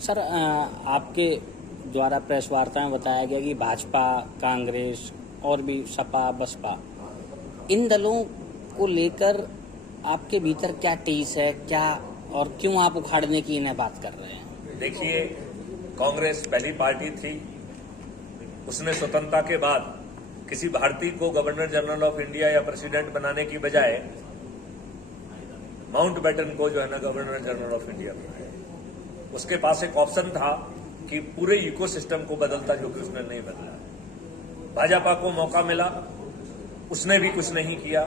Sir, आपके द्वारा press वार्ता में बताया गया कि भाजपा, कांग्रेस और भी सपा, बसपा, इन दलों को लेकर आपके भीतर क्या टीस है, क्या और क्यों आप उखाड़ने की इन्हें बात कर रहे हैं? देखिए, कांग्रेस पहली पार्टी थी, उसने स्वतंत्रता के बाद किसी भारतीय को गवर्नर जनरल ऑफ इंडिया या प्रेसिडेंट बनाने की बजाय माउंटबेटन को जो है ना गवर्नर जनरल ऑफ इंडिया बनाया। उसके पास एक ऑप्शन था कि पूरे इकोसिस्टम को बदलता, जो कि उसने नहीं बदला। भाजपा को मौका मिला, उसने भी कुछ नहीं किया।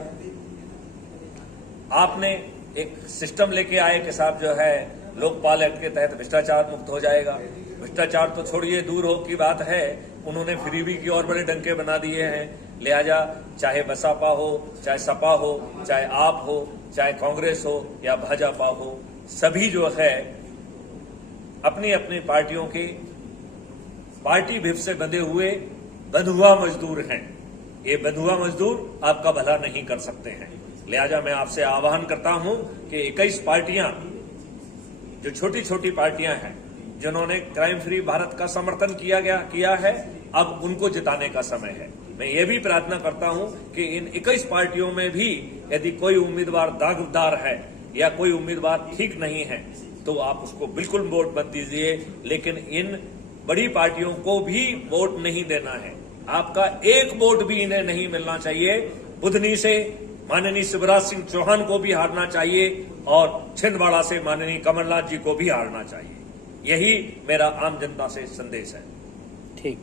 आपने एक सिस्टम लेके आए कि साहब जो है लोकपाल एक्ट के तहत भ्रष्टाचार मुक्त हो जाएगा। भ्रष्टाचार तो छोड़िए, दूर हो की बात है, उन्होंने फ्रीबी की और बड़े डंके बना दिए हैं। लिहाजा चाहे बसपा हो, चाहे सपा हो, चाहे आप हो, चाहे कांग्रेस हो या भाजपा हो, सभी जो है अपनी अपनी पार्टियों के पार्टी भिप से बंधे हुए बंधुआ मजदूर हैं। ये बंधुआ मजदूर आपका भला नहीं कर सकते हैं। लिहाजा मैं आपसे आह्वान करता हूं कि 21 पार्टियां, जो छोटी छोटी पार्टियां हैं, जिन्होंने क्राइम फ्री भारत का समर्थन किया है, अब उनको जिताने का समय है। मैं ये भी प्रार्थना करता हूं कि इन 21 पार्टियों में भी यदि कोई उम्मीदवार दागदार है या कोई उम्मीदवार ठीक नहीं है तो आप उसको बिल्कुल वोट मत दीजिए, लेकिन इन बड़ी पार्टियों को भी वोट नहीं देना है। आपका एक वोट भी इन्हें नहीं मिलना चाहिए। बुधनी से माननीय शिवराज सिंह चौहान को भी हारना चाहिए और छिंदवाड़ा से माननीय कमलनाथ जी को भी हारना चाहिए। यही मेरा आम जनता से संदेश है। ठीक।